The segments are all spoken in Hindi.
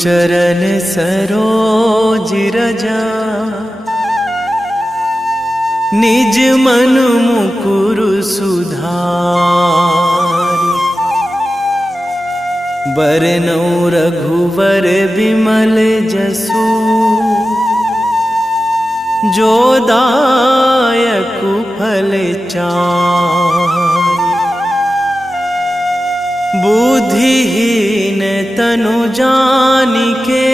चरण सरोज रजा, निज मन मुकुर सुधारि। बरनौ रघुवर विमल जसु, जो दायक फल चारि। बुद्धिहीन तनु जानिके,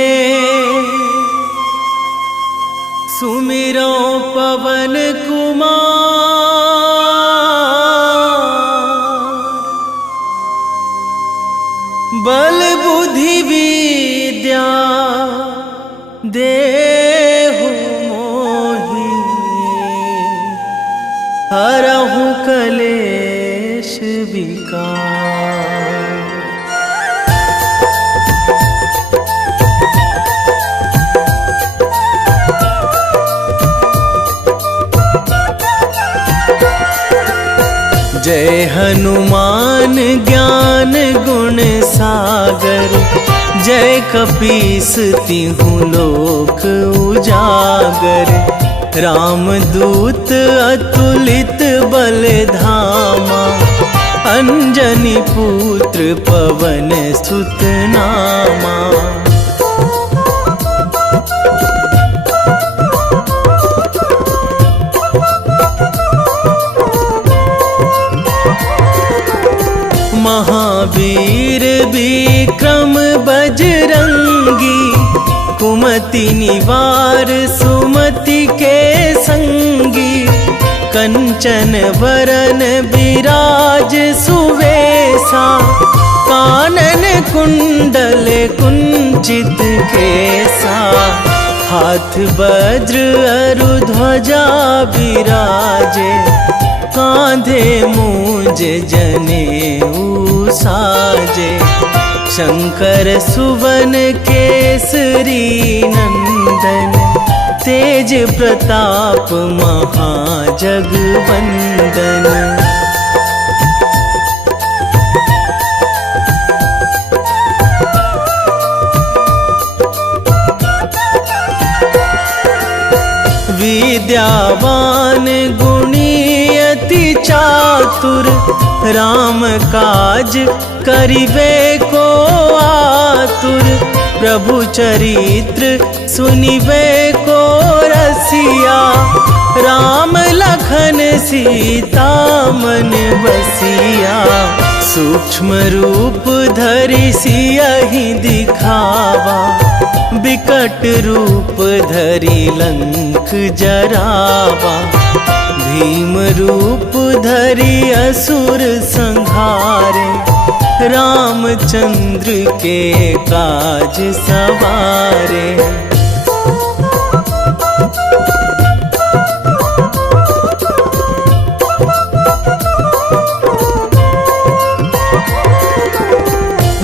सुमिरो पवन कुमार। बल बुद्धि विद्या देहु मोहि, हरहु कलेश विकार। जय हनुमान ज्ञान गुण सागर, जय कपीस तिहु लोक उजागर। रामदूत अतुलित बल धामा, अंजनी पुत्र पवन सुत नामा। महावीर विक्रम बजरंगी, कुमति निवार सुमति के संगी। कंचन वरन विराज सुवेशा, कानन कुंडल कुंचित केसा। हाथ वज्र अरु ध्वजा विराजे, कांधे मूंज जनेऊ साजे। शंकर सुवन केसरी नंदन, तेज प्रताप महाजगवंदन। विद्यावान गुणी अति चातुर, राम काज करिबे को आतुर। प्रभु चरित्र सुनिबे को रसिया, राम लखन सीता मन बसिया। सूक्ष्म रूप धरि सियहि दिखावा, विकट रूप धरि लंक जरावा। भीम रूप धरि असुर संहारे, रामचंद्र के काज सवारे।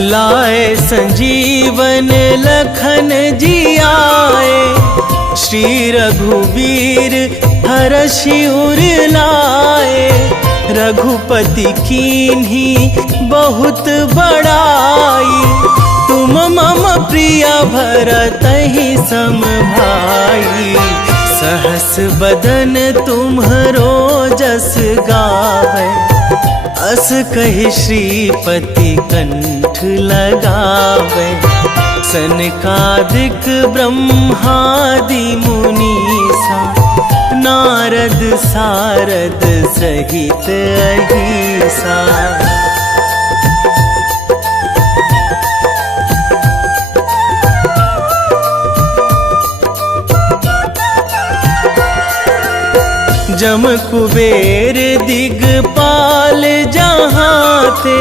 लाए संजीवन लखन जियाए, श्री रघुवीर हरषि उर लाए। रघुपति कीन्ही बहुत बड़ाई, तुम मम प्रिय भरतहि सम भाई। सहस बदन तुम्हरो जस गावै, अस कहि श्रीपति कंठ लगावै। सनकादिक ब्रह्मादि मुनीसा, नारद सारद सहित अहिसा। जम कुबेर दिगपाल जहाँ थे,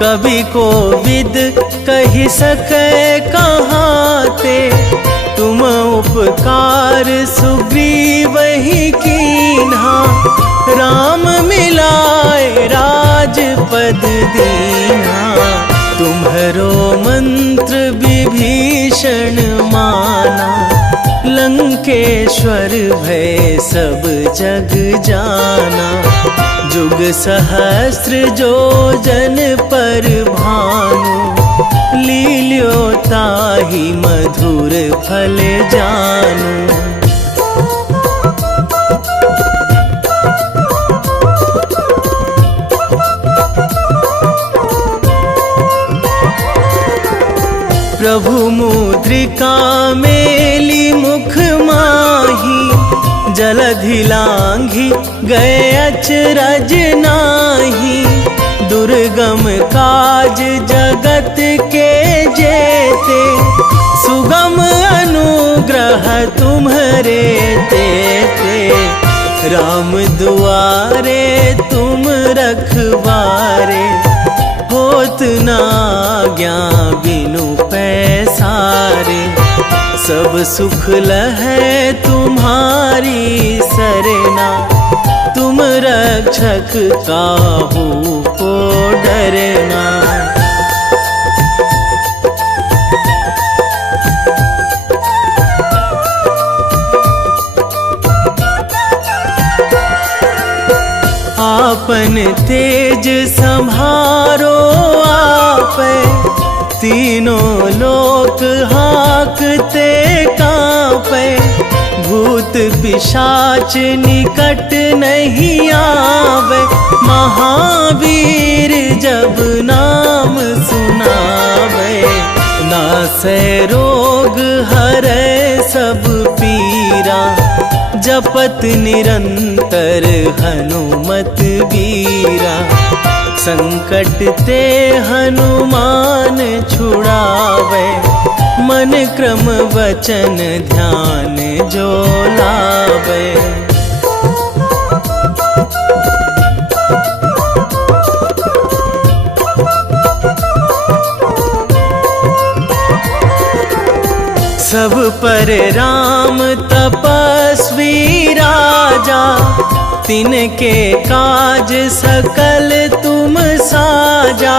कवि कोविद कहि सकै कहाँ ते। तुम उपकार सुग्रीवहि कीन्हा, राम मिलाए राजपद दीन्हा। तुम्हरो मंत्र विभीषण माना, लंकेश्वर भय सब जग जाना। जुग सहस्र जो जन पर भानु, लील्यो ताहि मधुर फल जानू। प्रभु मुद्रिका मेली मुख माही, जलधि लांघी गए अचरज नाही। दुर्गम काज जगत के जेते, सुगम अनुग्रह तुम्हरे तेते। राम दुआरे तुम रखवारे, होत ना आज्ञा बिनु पैसारे। सब सुख लहै तुम्हारी सरना, तुम रक्षक काहू को डरना। आपन तेज संभारो आपै, तीनों लोक हाकते कांपै। भूत पिशाच निकट नहीं आवे, महावीर जब नाम सुनावे। नासै रोग हरै सब पीरा, जपत निरंतर हनुमत वीरा। संकट ते हनुमान छुड़ावे, मन क्रम वचन ध्यान जो लावे। सब पर राम तपस्वी राजा, तिनके काज सकल तुम साजा।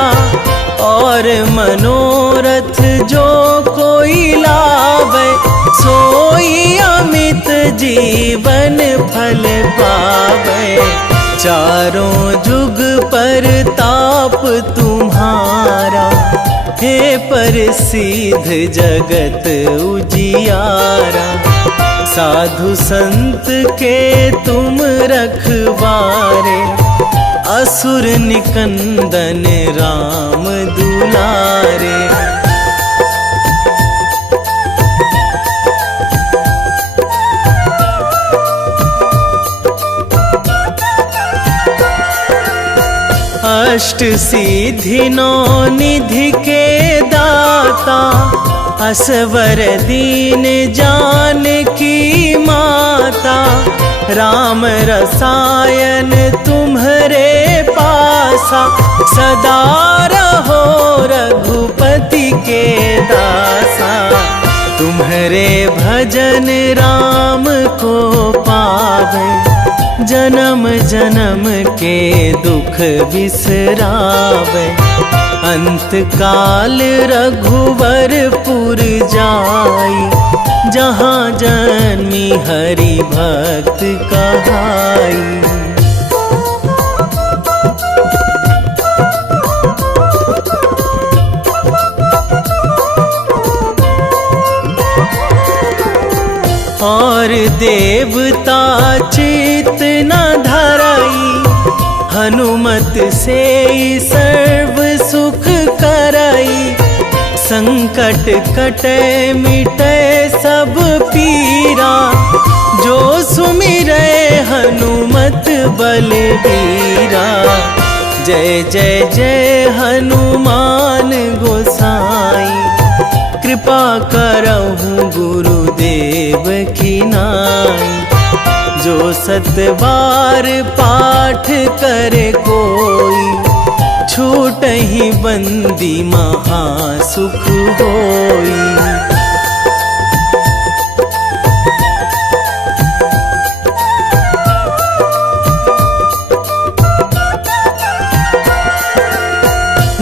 और मनोरथ जो कोई लावे, सोई अमित जीवन फल पावे। चारों जुग पर ताप तुम्हारा, हे प्रसिद्ध जगत उजियारा। साधु संत के तुम रखवारे, असुर निकंदन राम दुलारे। अष्ट सिद्धि नौ निधि के दाता, असवर दीन जानकी माता। राम रसायन तुम्हरे पासा, सदा रहो रघुपति के दासा। तुम्हरे भजन राम को पावे, जन्म जन्म के दुख बिसरावे। अंत काल रघुवरपुर जाई, जहाँ जन्मी हरि भक्त कहाई। और देवता चित न धराई, हनुमत से सर्व सुख कराई। संकट कटे मिटे सब पीरा, जो सुमिरै हनुमत बलबीरा। जय जय जय हनुमान गोसाई, कृपा करहु गुरुदेव की नाई। जो सतबार पाठ करे कोई, छूटहि बंदी महासुख होई।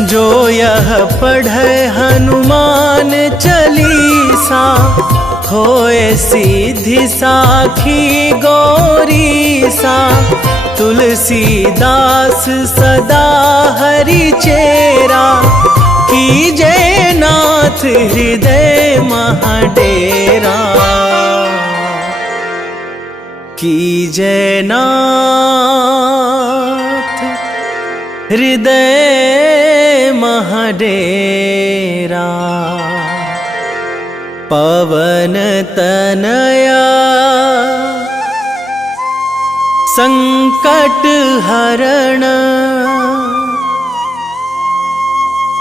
जो यह पढ़े हनुमान चालीसा, होए सीधी साखी गौरीसा। तुलसीदास सदा हरि चेरा, कीजे नाथ हृदय महाडेरा, कीजे नाथ हृदय महाडेरा। पवन तनया संकट हरण,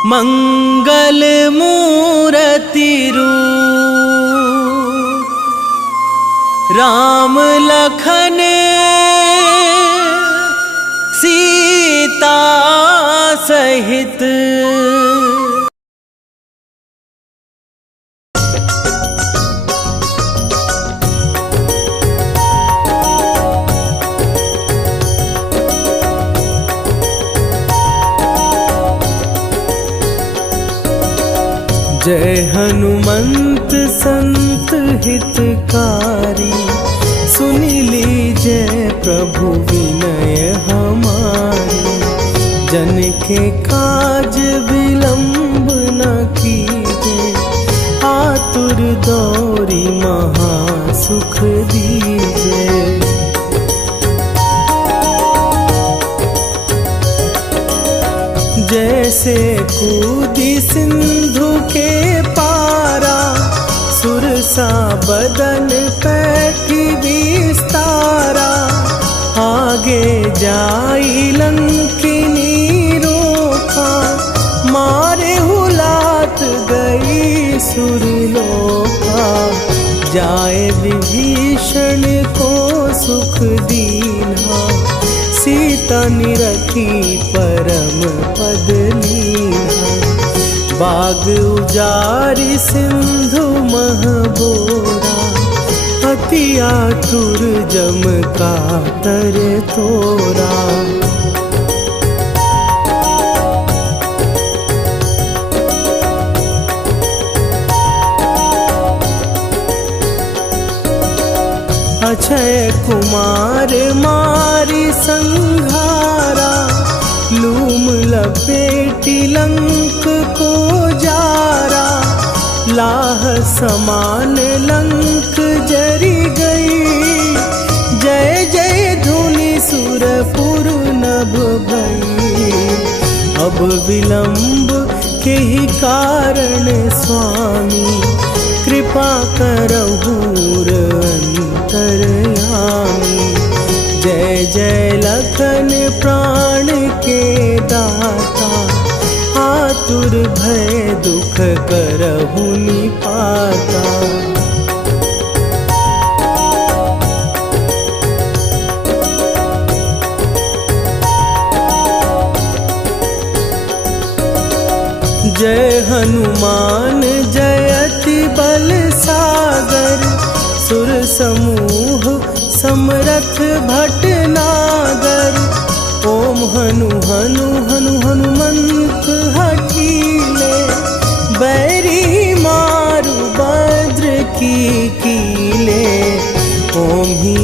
मंगल मूर्ति रूप, राम लखन सीता सहित। जय हनुमंत संत हितकारी, सुन लीजिए प्रभु विनय हमारी। जन के काज विलंब न कीजिए, आतुर दौरी महा सुख दीजिए। जैसे कूदी सिंधु के पारा, सुरसा बदन पैठी विस्तारा। आगे जाई लंकिनी रोका, मारे हुलात गई सुरलोका। जाए विभीषण को सुख दीना, सीता निरखी परम पद लीना। बाग उजारि सिंधु महबोरा, अति आतुर जम कातर तोरा। अक्षय कुमार मारी संघारा, लूम लपेटी लंक को जारा। लाह समान लंक जरी गई, जय जय धुनि सुरपुर नभ भई। अब विलंब के ही कारण स्वामी, कृपा करहु अंतरयामी। जय जय लखन प्राण के दाता, आतुर भय दुख करहु निपाता। जय हनुमान जयति बल सागर, सुर समूह समरथ भटनागर। ओम हनु हनु हनु हनुमंत हठीले, बैरी मारु भद्र की कीले। ओम ही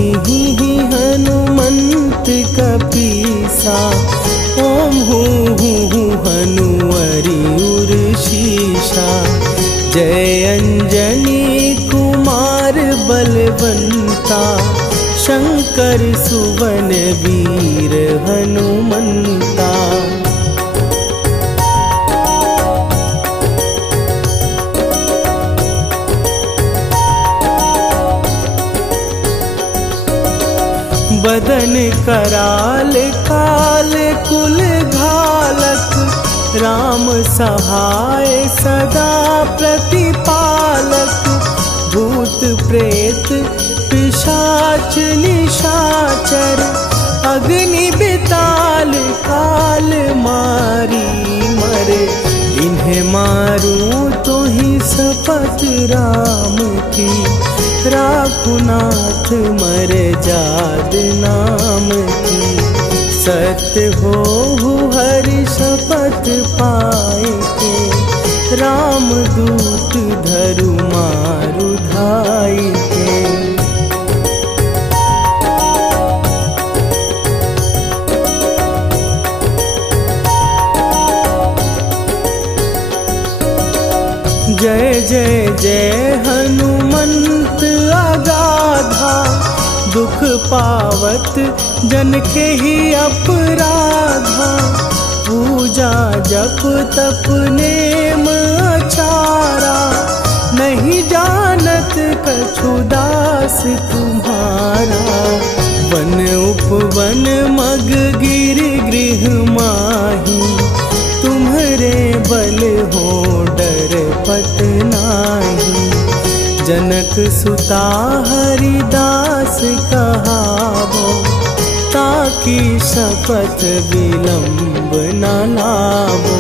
हनुमंत कपीसा, ओम हूँ हनुमरि उर्शीषा। जय अंजनी कुमार बलवंता, शंकर सुवन वीर हनुमंता। बदन कराल काल कुल घालक, राम सहाय सदा प्रतिपालक। भूत प्रेत पिशाच निशाचर, अग्नि बिताल काल मारी मरे। इन्हें मारूं तो ही शपथ राम की, राखुनाथ मर जाद नाम की। सत्य हो हरि शपथ पाए के, राम दूत धरु मारु धाई के। जय जय हनुमंत अगाधा, दुख पावत जन के ही अपराधा। पूजा जप तप नेम अचारा, नहीं जानत कछु दास तुम्हारा। वन उपवन मग गिर गृह माही, तुम्हरे बल हो डर पत नाही। जनक सुता हरिदास कहावो, ताकि शपथ विलंब न लावो।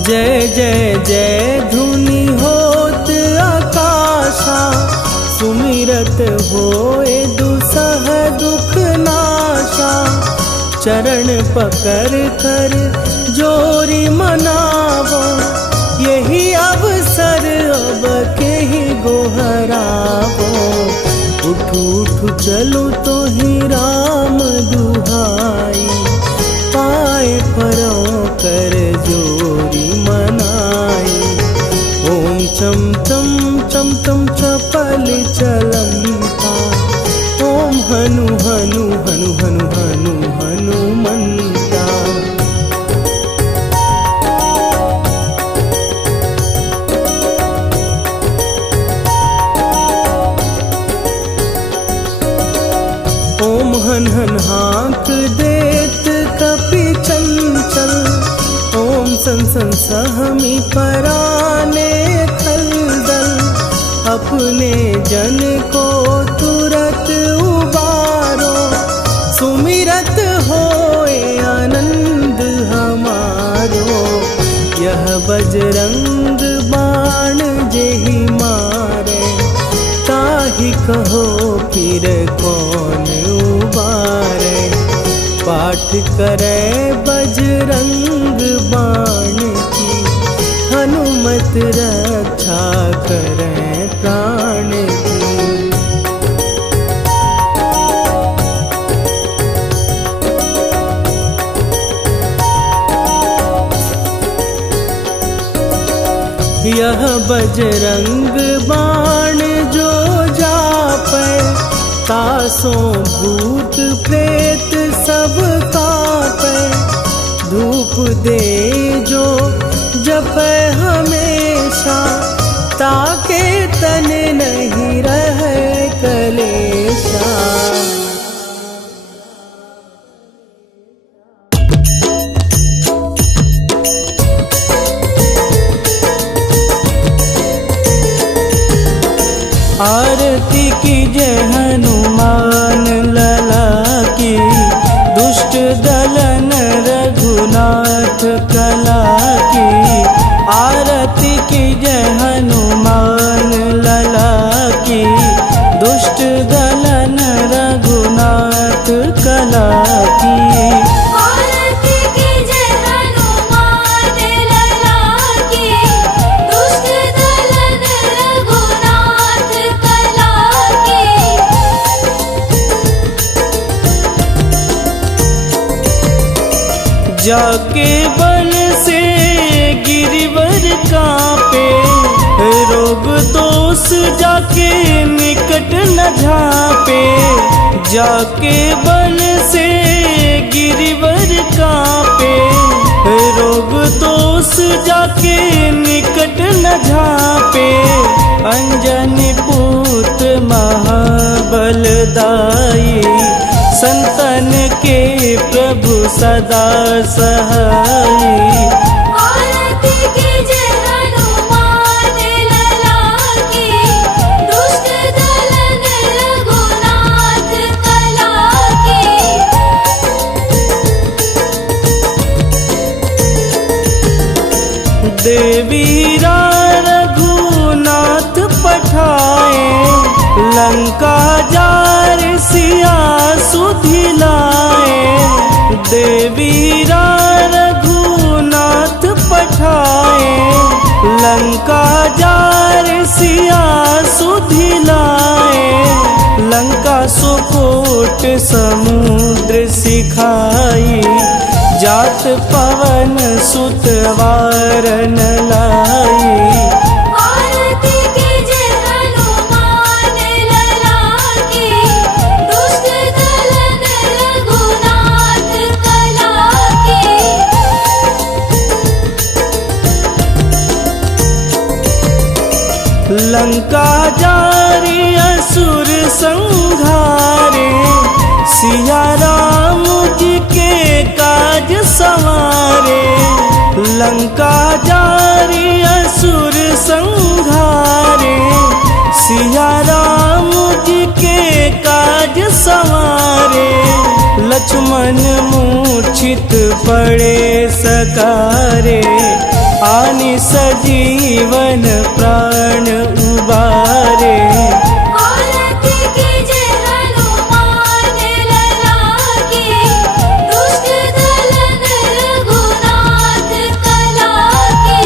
जय जय जय धुनि होत आकाशा, सुमिरत होए दुसह दुख नाशा। चरण पकड़ कर जोरी मनावो, यही अवसर अब के ही गोहरावो। उठू उठू चलो तो ही राम दुहाई, पाए परों कर जोरी मनाई। ओम चम चम चम चम चपल चलंता, ओम हनु हनु हनु हनु हनु हनुमंता। ओम हन हन हाँक देत कपि चंचल, ओम सन सन सहमी पराने खलदल। अपने जन को तुरत उबारो, सुमिरत होए आनंद हमारो। यह बजरंग बाण जेहि मारे, ताहि कहो फिर कौन उबारे। पाठ करे बजरंग बाण की, हनुमत रक्षा करे प्राण की। यह बजरंग बाण जो जापै, तासों भूत प्रेत सब कापै। धूप दे जो जपै हमेशा, ताके तन नहीं रहे कलेशा। आरती की जय हनुमान लला की, दुष्ट दलन रघुनाथ कला की। आरती की जय हनुमान लला की, दुष्ट दलन रघुनाथ कला की। जाके बल से गिरिवर कांपे, रोग दोष जाके निकट न झापे। जाके बल से गिरिवर कांपे, रोग दोष जाके निकट न झापे। अंजनी पूत महाबलदाई, संतन के प्रभु सदा सहाई। आरती की जय हनुमान लला की, दुष्ट दलन रघुनाथ कला की। देवीरा रघुनाथ पठाए, लंका जार सिया सुधिलाए। देवीरा रघुनाथ पठाए, लंका जार सिया सुधिलाए। लंका सुकोट समुद्र सिखाई, जात पवन सुत वारन लाई। आरती कीजे हनुमान लला की, दुष्ट दलन रघुनाथ कला की। लंका जारी असुर संहारे, सिया राम जी के काज संवारे। लंका जारी असुर संहारे, सिया राम जी के काज संवारे। लक्ष्मण मूर्छित पड़े सकारे, आनि सजीवन प्राण उबारे। आरती कीजे हनुमान लला की, दुष्ट दलन रघुनाथ कला की।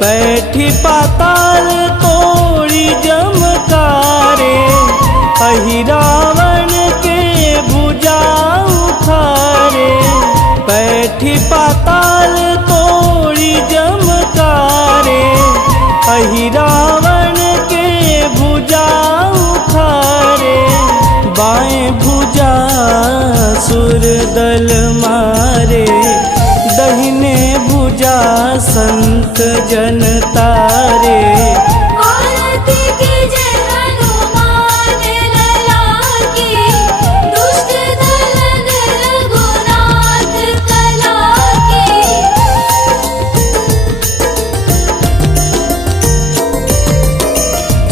बैठी पाताल तोड़ी जमकारे, अहि रावण के भुजा उखारे। बैठी पाताल तोड़ी जमकारे, अहि रावण के भुजा उखारे। बाएं भुजा सुर दल मारे, दहिने भुजा संत जन तारे। आरती कीजे हनुमान लला की, दुष्ट दलन रघुनाथ कला की।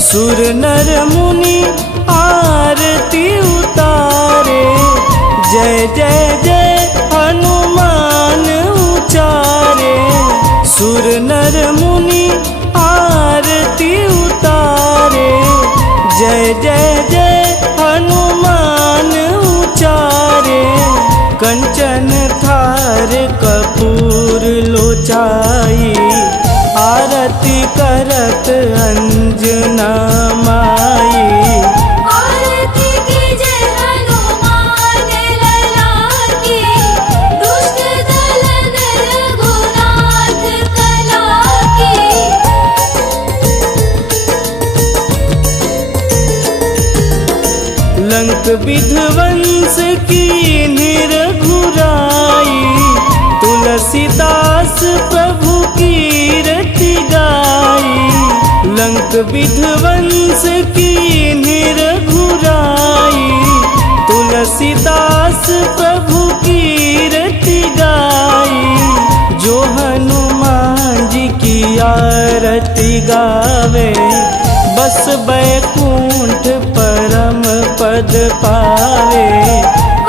सुर नर मुनि आरती उतारे, जय जय जय हनुमान उचारे। सुर नर मुनि आरती उतारे, जय जय जय हनुमान उचारे। कंचन थार कपूर लोचाई, आरती करत अंजना माई। आरती कीजे हनुमान लला की, दुष्ट दलन रघुनाथ कला की। लंक विध्वंस की निरघुराई, तुलसीदास प्रभु कीरति गाई। लंक विध्वंस की निरघुराई, तुलसीदास प्रभु कीरति गाई। जो हनुमान जी की आरती गावे, बस बैकुंठ परम पद पावे।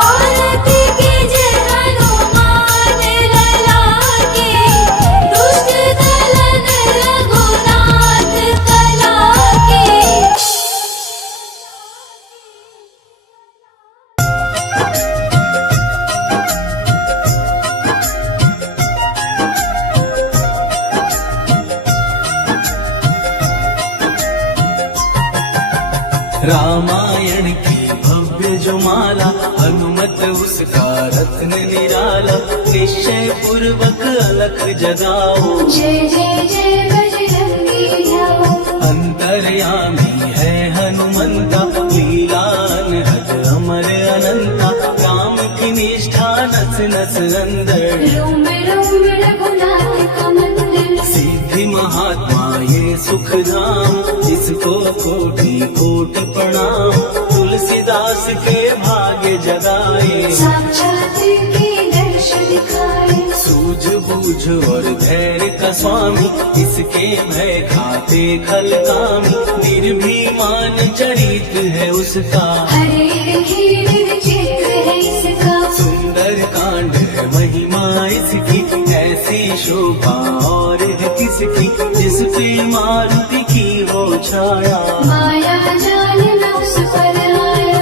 आरती कीजे हनुमान लला की, दुष्ट दलन रघुनाथ कला की। रामायण की भव्य जो माला, हनुमत उसका रत्न निराला। निश्चय पूर्वक अलख जगाओ, जय जय जय बजरंगी जाओ। अंतर्यामी है हनुमंता, लीला अनहद अमर अनंता। राम की निष्ठा नस नस अंदर, रोम रोम रघुनाथ का मंदिर। सिद्धि महात्मा ये सुख धाम, जिसको कोटि कोटि प्रणाम। तुलसीदास के भाग्य जगाए, साक्षात के दर्शन दिखाए। सूझबूझ और धैर्य का स्वामी, इसके भय खाते खल कामी। निर्भीमान चरित है उसका, हरे खीर चित्र है इसका। सुंदर कांड है महिमा इसकी। ऐसी शोभा और है किसकी, जिस पे मारुति की हो छाया। माया जाल न उस पर आया।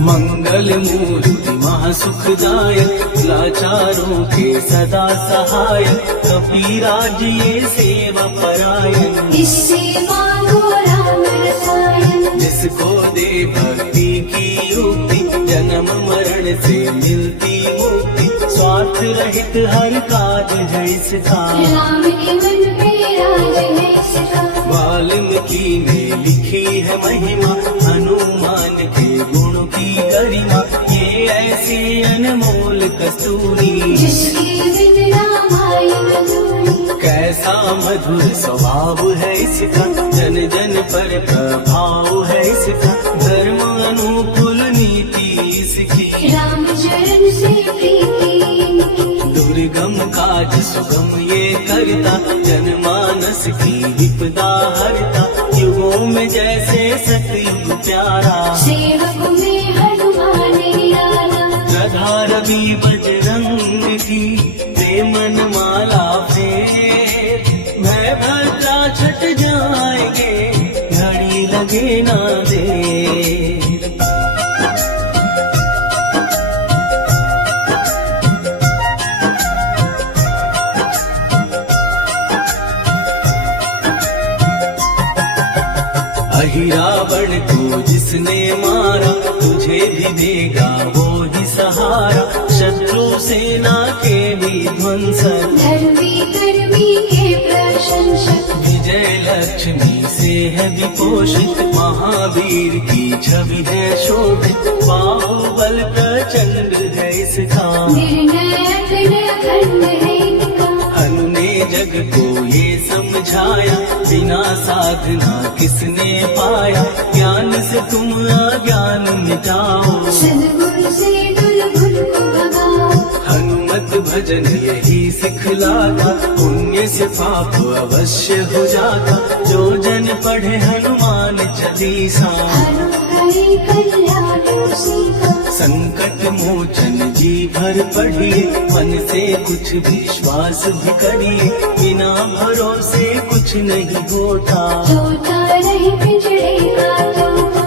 मंगल मूर्ति महासुखदायक, लाचारों के सदा सहायक, कपीराज ये सेवा परायण। इससे मांगो राम रसायन, जिसको दे भक्ति की युक्ति, जन्म मरण से मिलती मुक्ति, स्वार्थ रहित हर काज है इसका, राम के मन पे राज है इसका। वाल्मीकि ने लिखी है महिमा, हनुमान के गुण की गरिमा, ये ऐसी अनमोल कस्तूरी, जिसके बिन रामायण अधूरी। कैसा मधुर स्वभाव है इसका, जन जन पर प्रभाव है इसका, धर्म अनुकूल नीति इसकी, राम चरण से प्रीति इनकी। दुर्गम काज सुगम ये करता, जनमानस की विपदा हरता, युगों में जैसे सतयुग प्यारा, सेवक में हनुमान निराला। राधा रवि बजरंग की प्रेमन माला फेर, भय भद्रा छट जाएंगे, घड़ी लगे ना देर। रावण को जिसने मारा, तुझे भी देगा वो ही सहारा, शत्रु सेना के भी ध्वंसक, धर्मी कर्मी के प्रशंसक। विजय लक्ष्मी से है विपोषित, महावीर की छवि है शोभित, बाहुबल प्रचंड है इसका, निर्णय अखंड है इनका। हनु ने जग को ये समझाया, बिना साधना किसने पाया, ज्ञान से तुम अज्ञान मिटाओ, सद्गुरु से दुर्गुण को भगाओ। हनुमत भजन यही सिखलाता, पुण्य से पाप अवश्य हो जाता, जो जन पढ़े हनुमान चालीसा, हरि कल्याण सीता। संकट मोचन जी भर पढ़िए, मन से कुछ विश्वास भी करिए, बिना भरोसे कुछ नहीं होता, तोता नहीं पिंजड़ेगा तोता।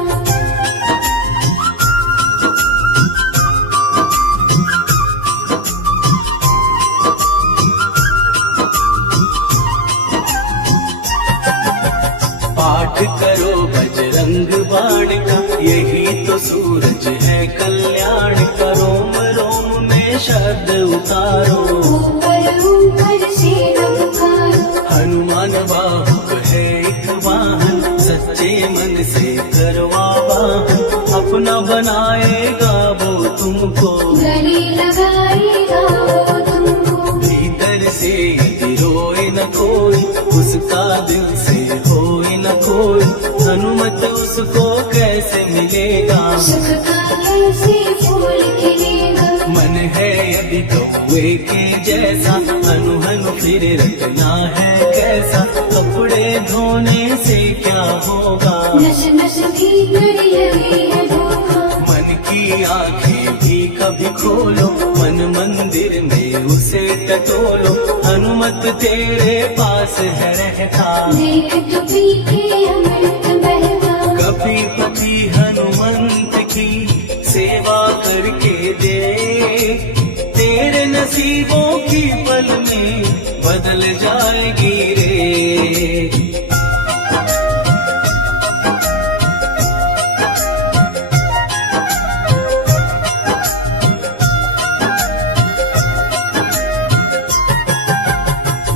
पाठ करो बजरंग बाण का, यही तो सूरज है कल्याण का, रोम रोम में शब्द उतारो, ऊपर ऊपर से पुकारो। हनुमान बाहुक है एक वाहन, सच्चे मन से करवा वाहन, अपना बनाएगा वो तुमको, गले लगाएगा वो तुमको। भीतर से यदि रोए न कोई, उसका दिल से होए न कोई, हनुमत उसको कैसे मिलेगा, सुख का कैसे फूल खिलेगा। मन है यदि कौवे के जैसा, हनु हनु फिर रखना है कैसा, कपड़े धोने से क्या होगा, नस नस भीतर यही है धोखा। मन की आंखें भी कभी खोलो, मन मंदिर में उसे टटोलो, हनुमत तेरे पास है रहता, देख तो पीछे अमृत बहता। कभी पति हनुमंत की सेवा करके दे, तेरे नसीबों की पल में बदल जाएगी रे।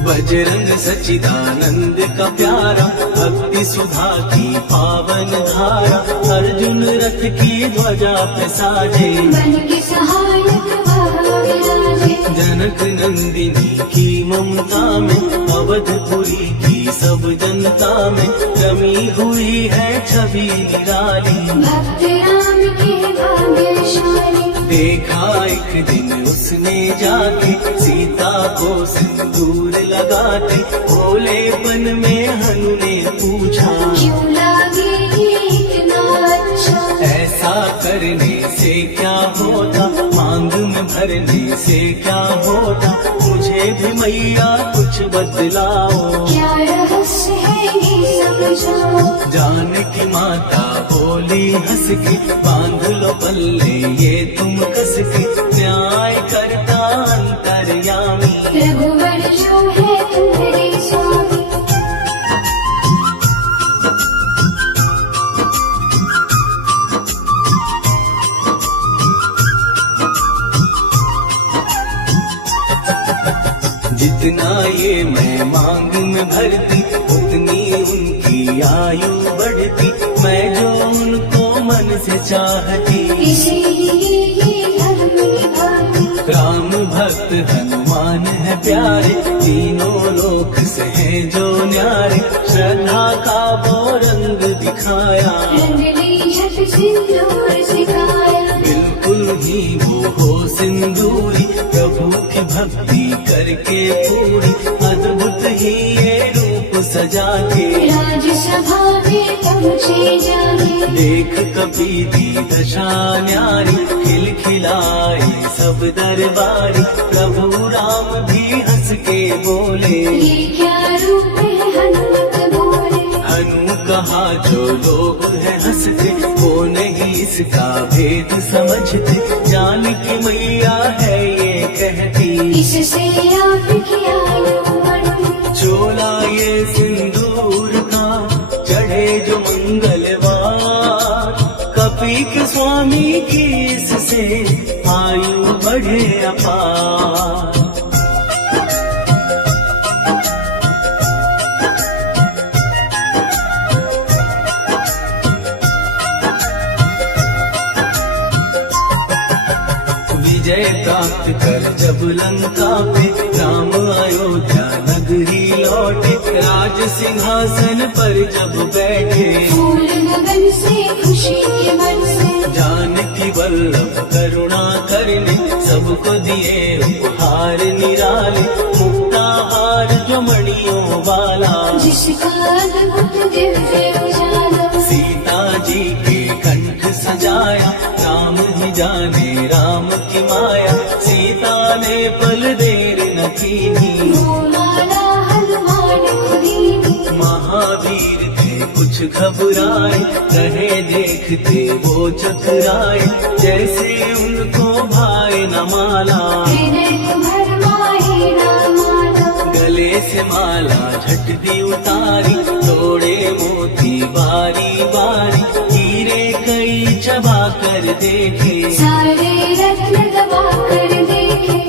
बजरंग सच्चिदानंद का प्यारा, भक्ति सुधा की पावन धारा, अर्जुन रथ की ध्वजा पे साजे, बन के सहायक वह विराजे। जनक नंदिनी की ममता में, अवधपुरी की सब जनता में, रमी हुई है छवि निराली, भक्त राम के भाग्यशाली। देखा एक दिन उसने जाके, सीता को सिंदूर लगाते, भोलेपन में हनु ने पूछा, क्यों लागे ये इतना अच्छा। ऐसा करने से क्या होता, मांग में भरने से क्या होता, मुझे भी मैया कुछ बतलाओ, क्या रहस्य है ये समझाओ। जानकी माता बोली हंस के, बांध लो पल्ले ये तुम कस के, न्याय करता अंतर्यामी। रघुवर जो है तुम्हारे स्वामी, जितना ये मैं मांग में भरती, उतनी उनकी आयु बढ़ती। मैं जो उनको मन से चाहती, इसीलिए ये धर्म निभाती। राम भक्त हनुमान है प्यारे, तीनों लोक से हैं जो न्यारे। श्रद्धा का वो रंग दिखाया, रंगली झट सिंदूर सिखाया। बिल्कुल ही वो हो सिंदूरी, प्रभु की भक्ति करके पूरी। अद्भुत ही ये रूप सजा के, राजसभा में पहुँचे जाके। देख कभी दी दशा न्यारी, खिलखिलाए सब दरबारी। प्रभु राम भी हंस के बोले, ये क्या रूप है हनुमत बोले। हनु कहा जो लोग हैं हंसते, वो नहीं इसका भेद समझते। जान की मैया है ये कहती, इससे आपकी आयु बढ़ती। चोला ये सिंदूर का चढ़े जो मंगलवार, कपी के स्वामी की इससे आयु बढ़े अपार। विजय प्राप्त कर जब लंका पे, राम अयोध्या नगरी लौटे। राज सिंहासन पर जब बैठे, फूल गगन से खुशी के बरसे। जानकी वल्लभ करुणा करने, सबको दिए उपहार निराले। मुक्ताहार जो मणियों वाला, जिसका अद्भुत दिव्य उजाला। सीता जी के कंठ सजाया, राम ही जाने राम की माया। सीता ने पल देर न कीनी, वो माला हनुमान को दीनी। महावीर थे कुछ घबराए, रहे देखते वो चकराए। जैसे उनको भाई न माला, हृदय को भरमाए ना माला। गले से माला झट दी उतारी, तोड़े मोती बारी बारी। हीरे कई चबा कर देखे, सारे रत्न दबा कर देखे।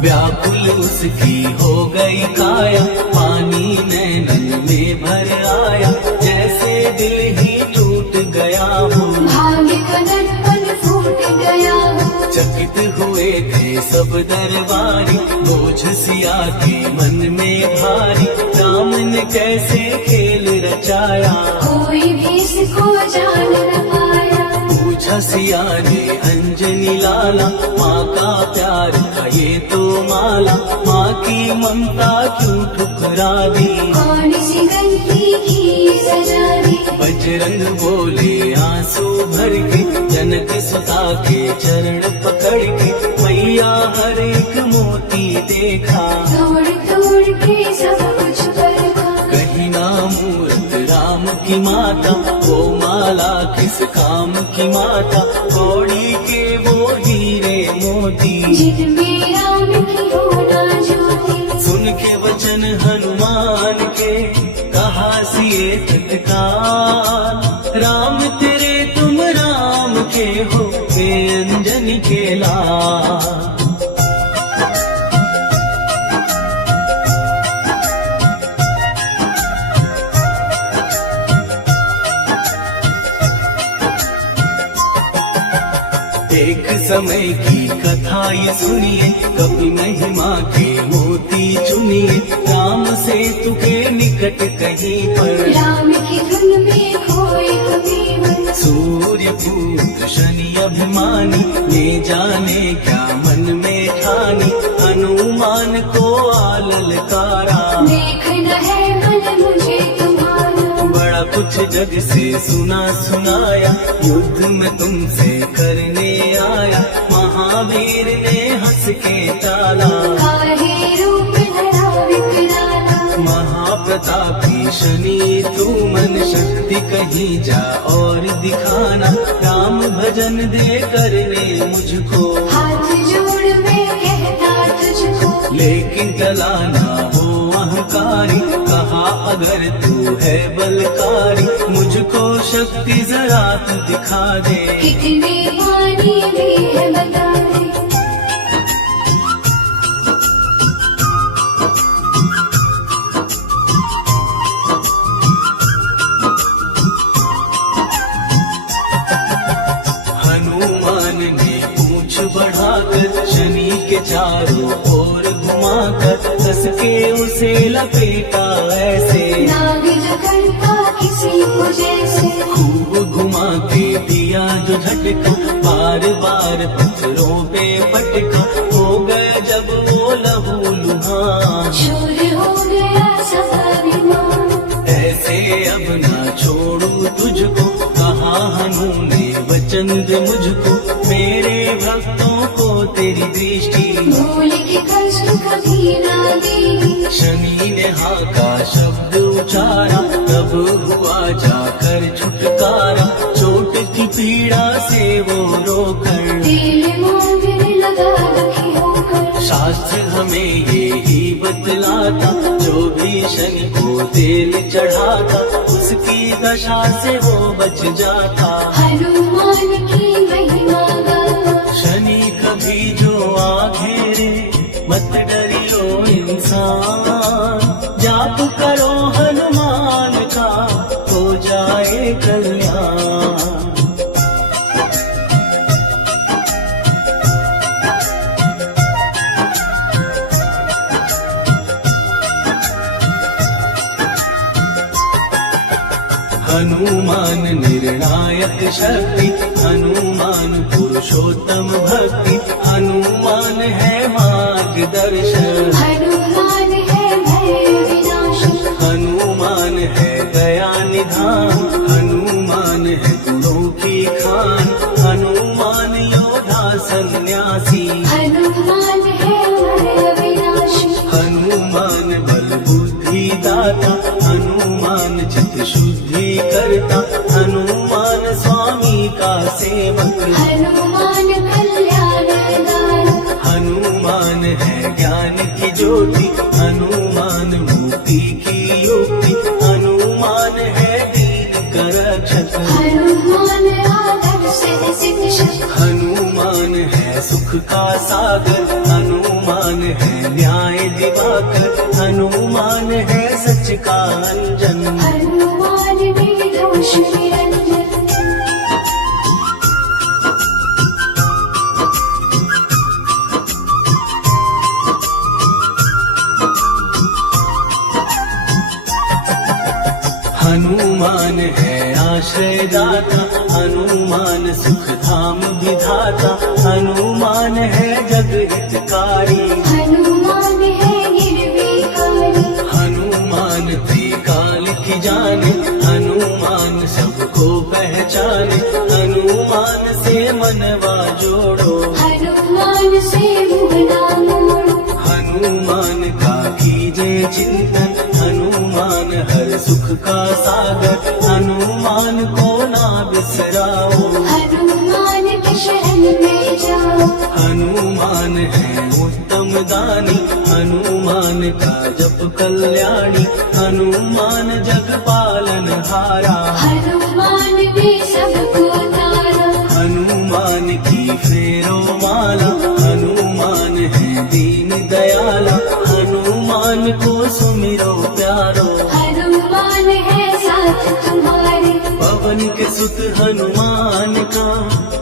व्याकुल उसकी हो गई काया, पानी नैनन में भर आया। जैसे दिल ही टूट गया हो, भाग्य का दर्पण फूट गया हो। चकित हुए थे सब दरबारी, बोझ सिया के मन में भारी। राम ने कैसे खेल रचाया, कोई भी इसको जान न पाया। पूछा सिया ने अंजनी लाला, माँ का प्यार था ये तो माला। माँ की ममता क्यों ठुकरा दी, कौन सी गलती की सजा दी। बजरंग बोले आंसू भर के, जनक सुता के चरण पकड़ के। मैया हर एक मोती देखा, तोड़ तोड़ के सब कुछ परखा। कहीं ना मूरत राम की माता, वो माला किस काम की माता। कौड़ी के वो हीरे मोती, जिनमें राम की होना ज्योति। सुन के वचन हनुमान के, कहा सिए तत्काल। राम तेरे तुम राम के हो, हे अंजनी के लाल। एक समय की कथा ये सुनिए, कभी महिमा के मोती चुनिए। राम सेतु के निकट कहीं पर, राम की धुन में खोए कभी मन। सूर्य पुत्र शनि अभिमानी, ये जाने क्या मन में ठानी। हनुमान को आललकारा, देखना है मन मुझे तुम्हारा। बड़ा कुछ जग से सुना सुनाया, युद्ध में तुमसे करने आया। महावीर ने हंस के टाला, काहे रूप धरा विकराला। महाप्रतापी शनि तू मन शक्ति कहीं जा और दिखाना, राम भजन दे करने मुझको, हाथ जोड़ मैं कहता तुझको। लेकिन टला ना हो अहंकारी, कहा अगर तू है बलकारी, मुझको शक्ति जरा तू दिखा दे। कितने पानी भी है बता दे। हनुमान ने पूंछ बढ़ाकर शनि के चारों ओर घुमाकर, कस के उसे लपेटा ऐसे, नाग जो करता किसी को जैसे। खूब घुमा के दिया जो झटका, बार बार पत्थरों पे पटका, हो गए जब वो लहू लुहान। शूर हो गया सब अभिमान, ऐसे अब ना छोड़ू तुझको, कहा हनु ने वचन दे मुझको, मेरे भक्तों को तेरी दृष्टि, भूल के कष्ट कभी ना देगी। शनि ने हाँ का शब्द उचारा, तब हुआ जाकर छुटकारा, चोट की पीड़ा से वो रोकर, दिल मांगने लगा दुखी होकर। शास्त्र हमें ये ही बतलाता, जो भी शनि को तेल चढ़ाता, उसकी दशा से वो बच जाता। हनुमान की महिमा गाता, शनि कभी जो आ घेरे, मत डरियो इंसान, जाप करो हनुमान का, हो जाए कल्याण। हनुमान निर्णायक शक्ति, हनुमान पुरुषोत्तम भक्ति, हनुमान है मार्गदर्शन, हनुमान है भय विनाशन। हनुमान है दया निधान, हनुमान है गुणों की खान, हनुमान योद्धा सन्यासी, हनुमान है भय विनाशी। हनुमान बल बुद्धि दाता, हनुमान चित्त शुद्धि करता, हनुमान स्वामी का सेवक, हनुमान कल्याणदायक। हनुमान है ज्ञान की ज्योति, हनुमान मुक्ति की युक्ति, हनुमान है दीन का रक्षक, हनुमान आदर्श है शिक्षक। हनुमान है सुख का सागर, हनुमान है न्याय दिवाकर, हनुमान है सच का अंजन, हनुमान निर्दोष निरंजन। हनुमान है आश्रयदाता, हनुमान सुख धाम विधाता, हनुमान है जग हितकारी, हनुमान है निर्विकारी। हनुमान त्रिकाल की जाने, हनुमान सबको पहचाने, हनुमान से मनवा जोड़ो, हनुमान से मुँह ना मोड़ो। हनुमान का कीजिए चिंतन, हनुमान हर सुख का सागर, हनुमान को ना बिसराओ, हनुमान के शरण में जाओ। हनुमान है उत्तम दानी, हनुमान का जप कल्याणी, हनुमान जग पालन हारा, हनुमान ने सबको तारा। हनुमान की फेरो माला, हनुमान है दीन दयाला, हनुमान को सुमिरो प्यारो, हनुमान है साथ तुम्हारे। पवन के सुत हनुमान का,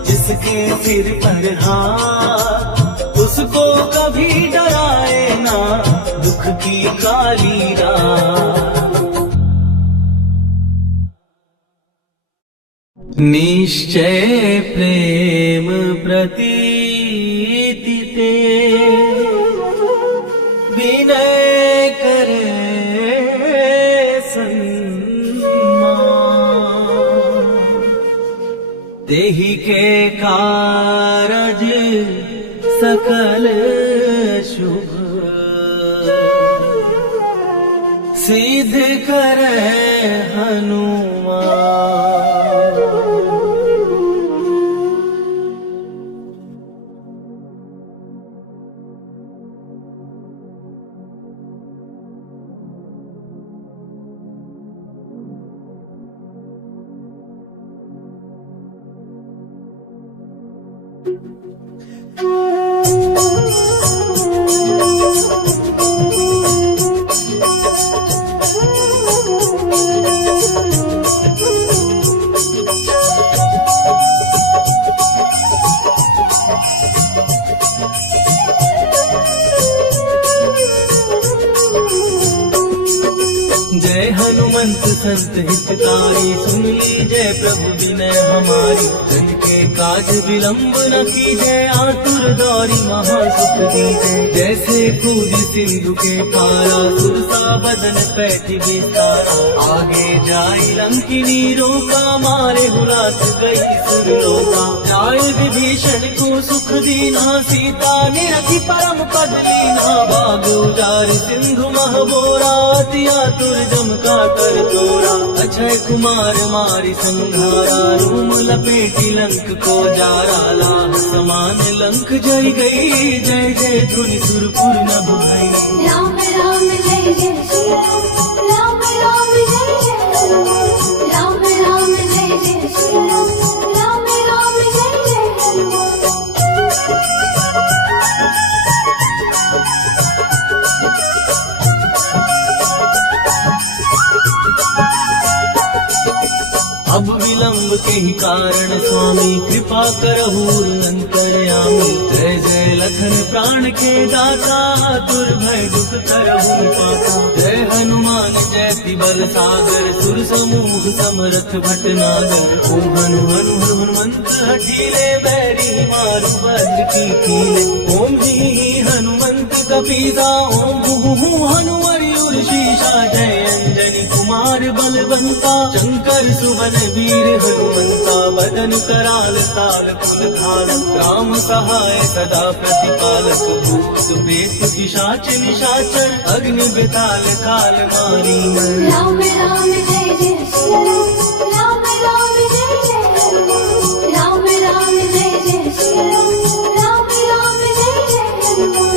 जिसके सिर पर हाथ, उसको कभी डराए ना दुख की काली रात। निश्चय प्रेम प्रतीति ते, विनय करे सन्मान, तेहि के कारज सकल शुभ सिद्ध करे हनुमान। जय हनुमंत संत हितकारी, सुन लीजय प्रभु विनय हमारी। जन के काज विलंब न कीजय, आतुर दौरी महासुख दीजय। जैसे कूद सिंधु के पारा, सुरसा बदन पैठ विस्तारा। आगे जाई लंकिनी रोका, मारे हुलात गई सुरलोका। जाय विभीषण को सुख दीना, सीता निरखी परम पद लीना। बाग उजार सिंधु महबोरा, अति आतुर जम का कर तोरा। अक्षय कुमार मारी संघारा, रूम लपेटी लंक को जारा। लाह समान लंक जय गई, जय जय धुनि सुरपुर नभ भई। राम राम जय जय श्री राम, राम राम जय जय हनुमान। राम राम जय जय श्री राम, राम राम जय जय हनुमान। अब विलंब के ही कारण स्वामी, कृपा करहूर अंतर्यामी। जय जय लखन प्राण के दाता, दुर्भय दुख करहु पाता। जय हनुमान जयति बल सागर, सुर समूह समरथ भटनागर। ओम हनु हनु हनुमंत हठीले, बैरी मारु वज्र की कीले। ओम ही हनुमंत कपीसा, ओम हु हनुमरियुर शीशा। जय अंजनी कुमार बलवंता, शंकर सुवन वीर हनुमंता। बदन कराल काल कुल धारक, राम सहाय सदा प्रतिपालक। भूत प्रेत पिशाच निशाचर, अग्नि बेताल काल मारी नर। राम राम जय जय श्री राम, राम राम जय जय हनुमान। राम राम जय जय श्री राम, राम राम जय जय हनुमान।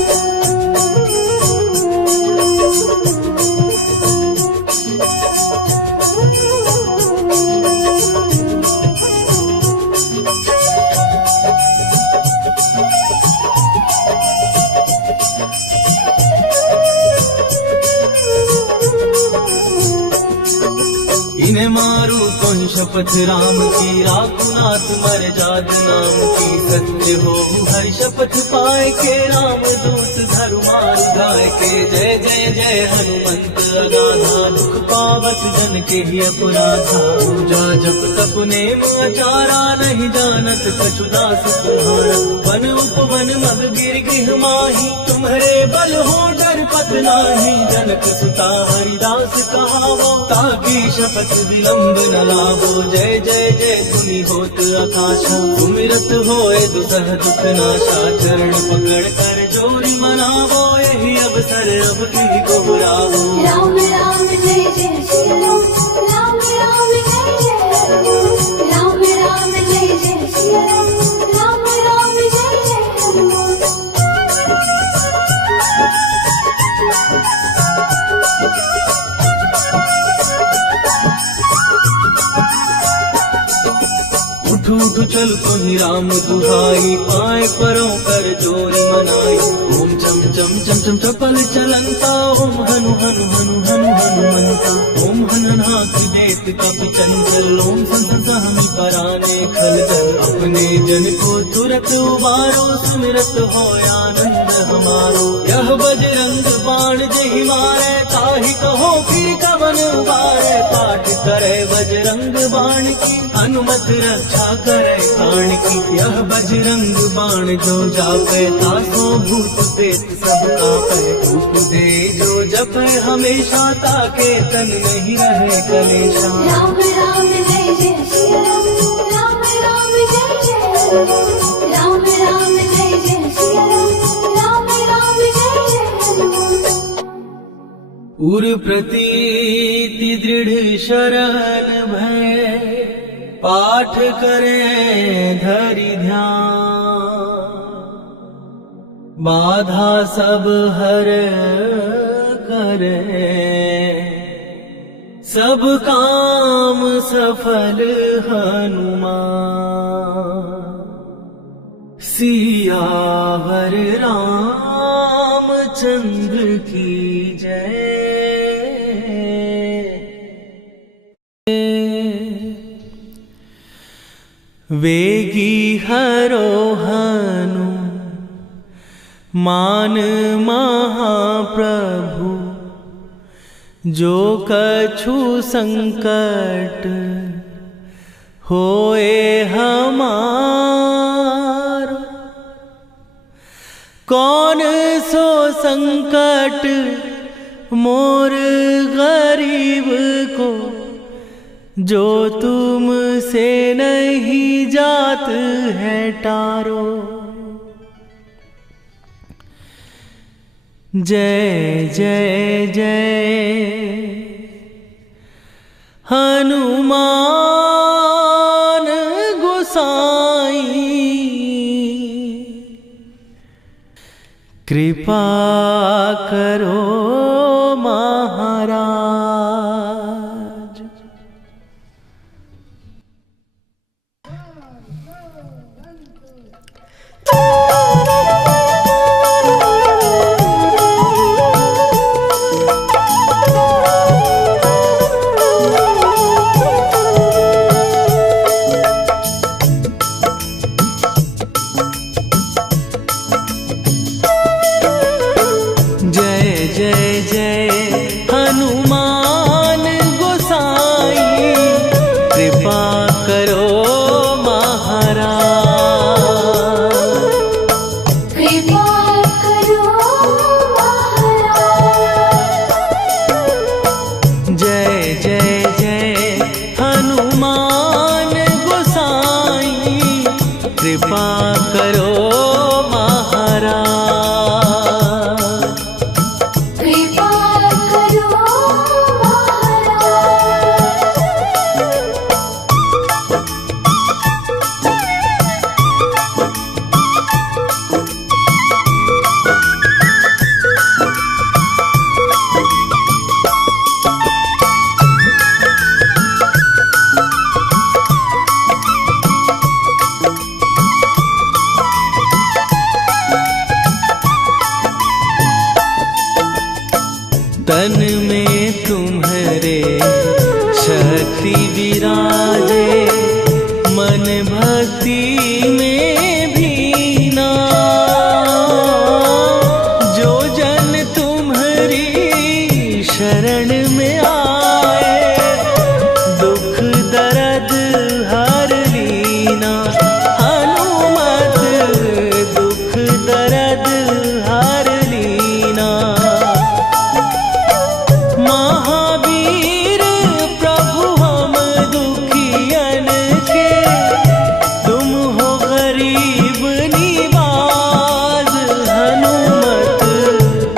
इन्हें मारू तो शपथ राम की, राकुनाथ मर जाद नाम की। सत्य हो हर शपथ पाए के, राम दूत धर मार गाय के। जय जय जय हनुमंत अगाधा, दुख पावत जन के ही अपराधा। पूजा जप तप नेम आचारा, नहीं जानत कछु दास तुम्हारा। वन उपवन मग गिर गृह माही, तुम्हारे बल हो डर पत नाही। जनक सुता हरिदास कहावो, ताकि शपथ विलंब न लावो। जय जय जय धुनि होत आकाशा, सुमिरत होए दुसह दुख नाशा। चरण पकड़ कर जोरी मनावो, यही अवसर अब की को बुलावो। राम राम जय जय श्री राम, राम राम जय जय हनुमान। राम राम जय जय श्री राम, राम राम जय जय हनुमान। उठ चल कोहि राम दुहाई, पाए परों कर जोरी मनाई। ओम चम चम चम चम चपल चलंता, ओम हनु हनु हनु हनु हनुमंता। ओम हननाथ देत कपि चंचल, ओम संत सहमी कराने खलदल। अपने जन को तुरत उबारो, सुमिरत हो आनंद हमारो। यह बजरंग बाण जहि मारे, ताहि कहो फिर कवन उबारे। पाठ करे बजरंग बाण की, हनुमत रक्षा करे प्राण की। यह बजरंग बाण जो जापे, तासो भूत प्रेत सब कापे। धूप दे जो जपे हमेशा, ताके तन नहीं रहे कलेशा। राम राम जय जय श्री राम, राम राम जय जय हनुमान। राम राम जय जय श्री राम, उर प्रतीति दृढ़ शरण भय, पाठ करें धरि ध्यान। बाधा सब हर करें, सब काम सफल हनुमान। सियावर रामचंद्र की जय। वेगी हरोहनु मान महाप्रभु, जो कछु संकट होए हमारो। कौन सो संकट मोर गरीब को, जो तुम से नहीं जात है टारो। जय जय जय हनुमान गोसाई, कृपा करो महाराज। कृपा करो महाराज। कृपा करो तन में तुम्हारे शक्ति विराजे, मन भक्ति में भीना। जो जन तुम्हारी शरण में आए, दुख दर्द हर लीना। हनुमत दुख दर्द हर लीना। महावीर प्रभु हम दुखियन के, तुम हो गरीब निवाज। हनुमत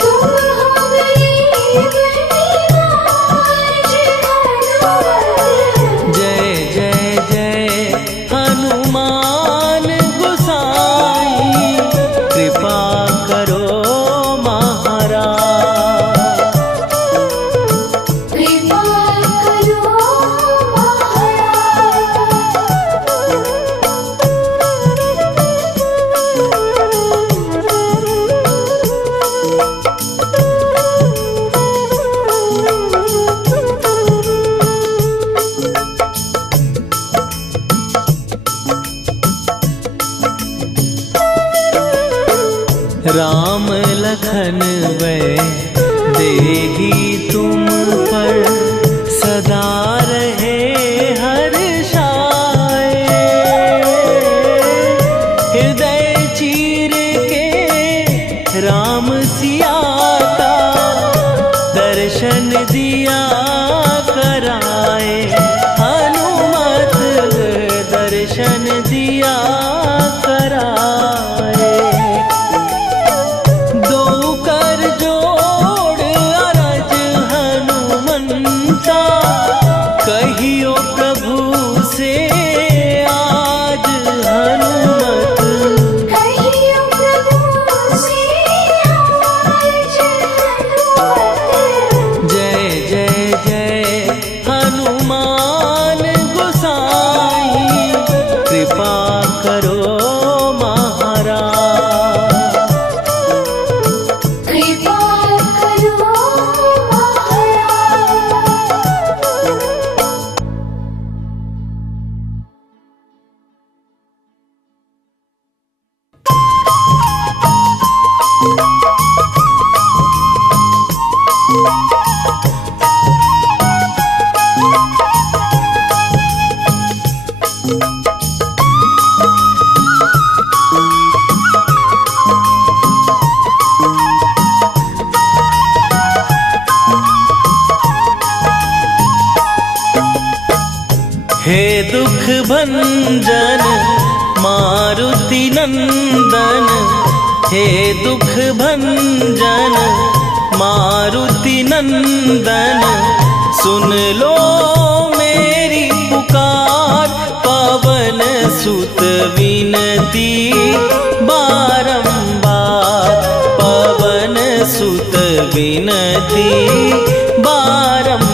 तुम हो गरीब निवाज। जय जय जय हनुमान गोसाई, कृपा करो महाराज। कृपा करो राम लखन वै देही तुम पर, सदा रहे हर्षाए। हृदय चीर के राम सिया का, दर्शन दिया कराए। हनुमत दर्शन दिया कराए। दो कर जोड़ अरज हे दुख भंजन मारुति नंदन, हे दुख भंजन मारुति नंदन, सुन लो मेरी पुकार, पवन सुत विनती बारंबार, पवन सुत विनती बारंबार।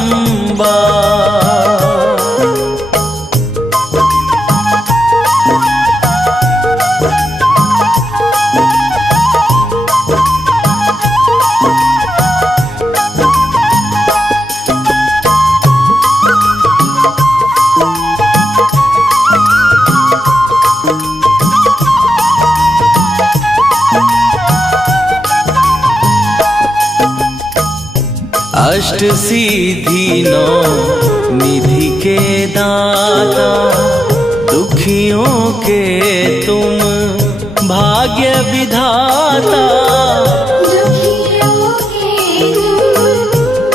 अष्ट सिद्धि नौ निधि के दाता, दुखियों के तुम भाग्य विधाता, दुखियों के तुम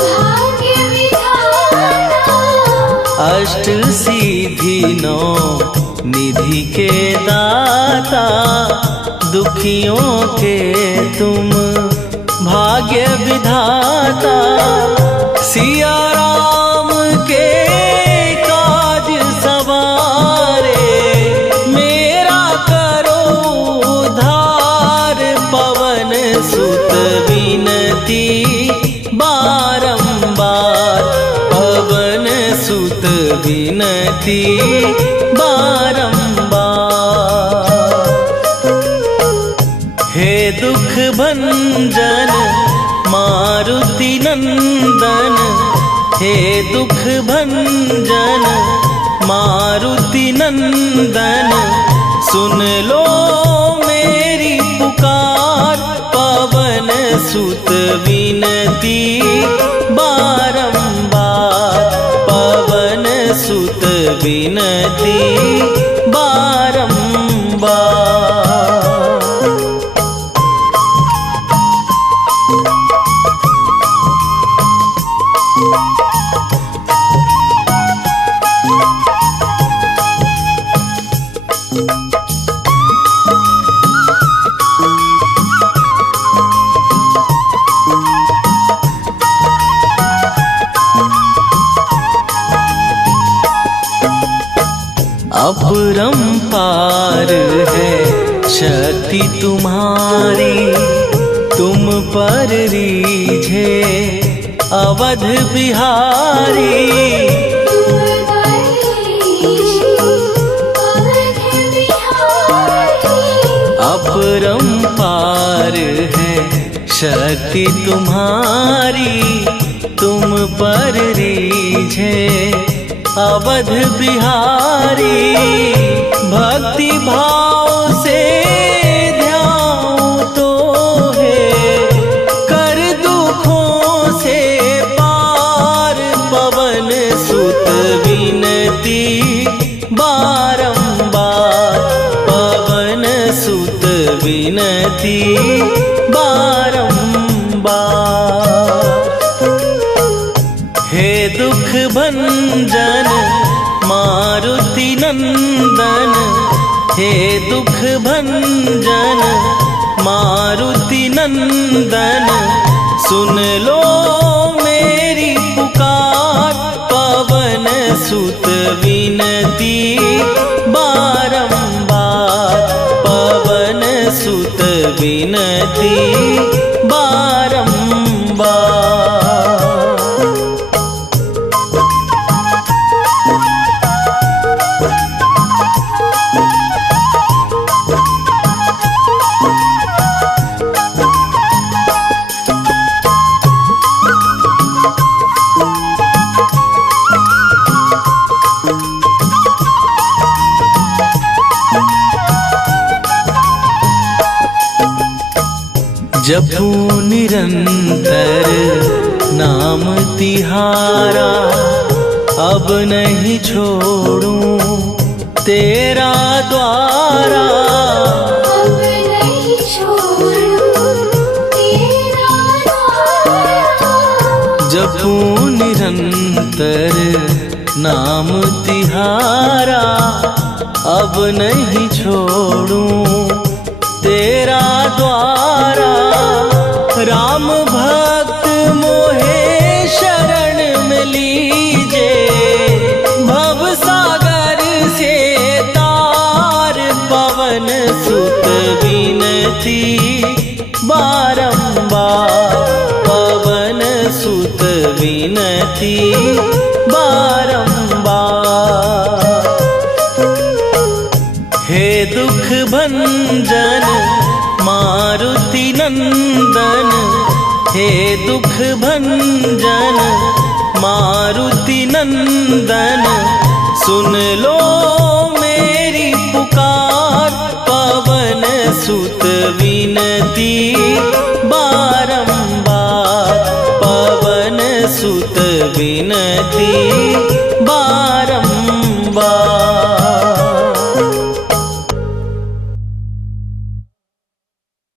भाग्य विधाता। अष्ट सिद्धि नौ निधि के दाता, दुखियों के तुम भाग्य विधाता, सिया राम के काज सवारे, मेरा करो उद्धार, पवन सुत विनती बारंबार, पवन सुत विनती बारंबार। हे दुख भंजन मारुति नंदन, हे दुख भंजन मारुति नंदन, सुन लो मेरी पुकार, पवन सुत विनती बारंबार, पवन सुत विनती बारंबार। अपरंपार है शक्ति तुम्हारी, तुम पर रीझे अवध बिहारी, तुम बरीशी अवध बिहारी। अपरंपार है शक्ति तुम्हारी, तुम पर रीझे अवध बिहारी, भक्ति भाव से ध्यान तो है, कर दुखों से पार, पवन सुत विनती बारंबार, पवन सुत विनती बारंबार। हे दुख भंजन मारुति नंदन, हे दुख भंजन मारुति नंदन, सुन लो मेरी पुकार, पवन सुत विनती बारंबार, पवन सुत विनती बारंबार। जपू निरंतर नाम तिहारा, अब नहीं छोड़ूं तेरा द्वारा, अब नहीं छोड़ूं तेरा द्वारा। जपू निरंतर नाम तिहारा अब नहीं छोड़ूं तेरा द्वारा। राम भक्त मोहे शरण में लीजे, भव सागर से तार पवन सुत विनती बारंबार, पवन सुत विनती बारंबार। हे दुख भंजन मारुति नंदन, हे दुख भंजन मारुति नंदन, सुन लो मेरी पुकार, पवन सुत विनती बारंबार, पवन सुत विनती